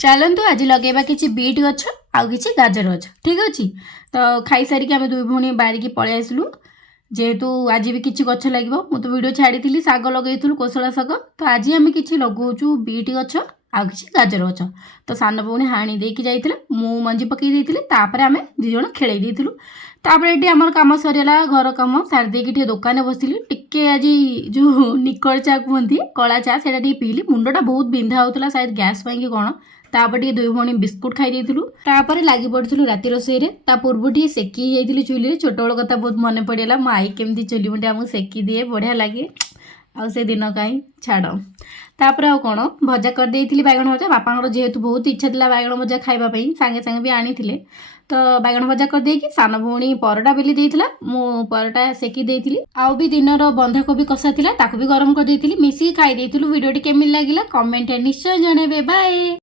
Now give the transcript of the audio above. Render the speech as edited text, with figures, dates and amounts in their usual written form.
चलतु आज लगेगा किसी बीट गछ आउ किसी गाजर गछ ठीक अच्छे। तो खाई सारिक आम दुई भौणी बाहरिकी पलि आसलु जेहेतु आज भी किसी गछ लगे मुझे वीडियो छाड़ी शाग लगे कोशला शाग। तो आज आम कि लगौचु बीट गछ आउ किसी गाजर गछ। तो सान भौणी हाणी देकी जाइथिले मु मंजी पकई देइथिले तापर आम दी जण खेलै देइथिलु। तापर ये आमर कम सरीगला घर कम सारी देकी दुकान बसली टिके आज जो निकल चा कहती कला चा से पीली मुंडा बहुत बिंधा होता शायद गैस कि कौन। तापर दुई भौणी बिस्कुट खाई देइथिलु तापर लगी पड़थिलु राति रोषेई ता पूर्व टी सेकी जाइथिलु चुली छोट बेल कथा बहुत मन पड़ेगा मो आई केमती चुली मुंडे आमको सेकी दिए बढ़िया लगे आउ से दिन कहीं छाड़। तापर आउ कौन भजा कर देइथिलि बैगन भजा बापा जेहेतु बहुत इच्छा था बैगन भजा खाइबापी सांगे सांगे भी आनी तो बैगन भजा कर देकी सान भौणी परटा बेली देइथिला मु परटा सेकी देइथिलि आउ भी दिनर बंधाकोबी कषा थिला ताकू भी गरम कर देइथिलि मिसी खाई देइथिलु। वीडियोटी केमिति लागिला कमेंट निश्चय जणाइबे। बाय।